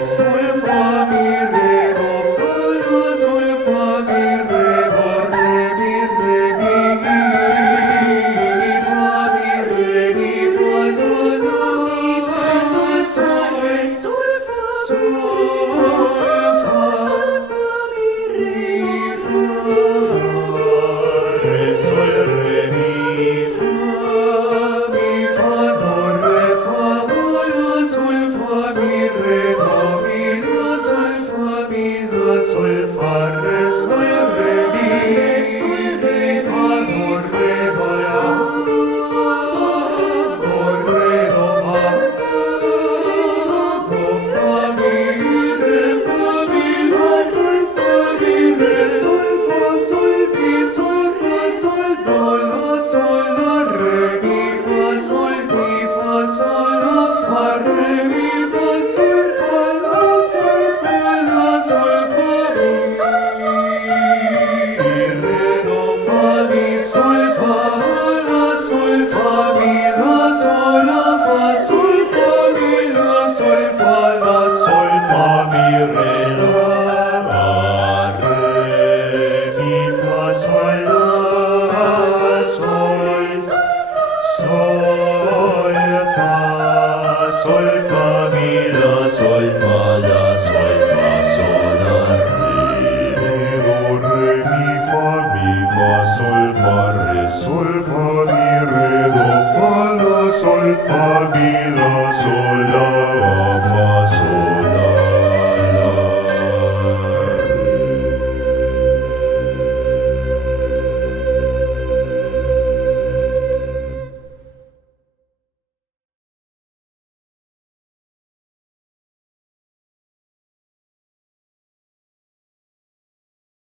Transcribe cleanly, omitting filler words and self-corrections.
sol, fa, mi, re, do, fa, la, sol, fa, mi, re, do, re, mi, fa, mi, re, mi, fa, sol, la, mi, fa, sol, sol, re, sol, fa, sol, fa, sol, fa, mi, re, fa, re, sol, re, mi, fa, do, re, fa, sol, la, sol, fa, mi, re, do, mi, la, sol, fa, mi, la, sol, fa, re, sol, re, mi, sol, re, fa, do, re, do, la, mi, fa, do, re, do, fa, do, fa, mi, re, fa, mi, la, sol, sol, mi, re, sol, fa, sol, fi, sol, fa, sol, do, la, sol, la, re, mi, fa, sol, fi, fa, sol, la, fa, re, mi, fa, sol, fa, la, sol, fa, la, sol, fa, mi, re, do, fa, mi, sol, fa, la, sol, fa, mi, la, sol, la, fa, sol, fa, mi, la, sol, fa, la, sol, fa, mi, re, la, fa, re, mi, fa, sol, la, sol, sol, fa, sol, fa, mi, la, sol, fa, la, sol, fa, sol, la, re, do, re, mi, fa, sol, fa, re, sol, fa, mi, re, do, fa, la, sol, fa, mi, la, sol, la,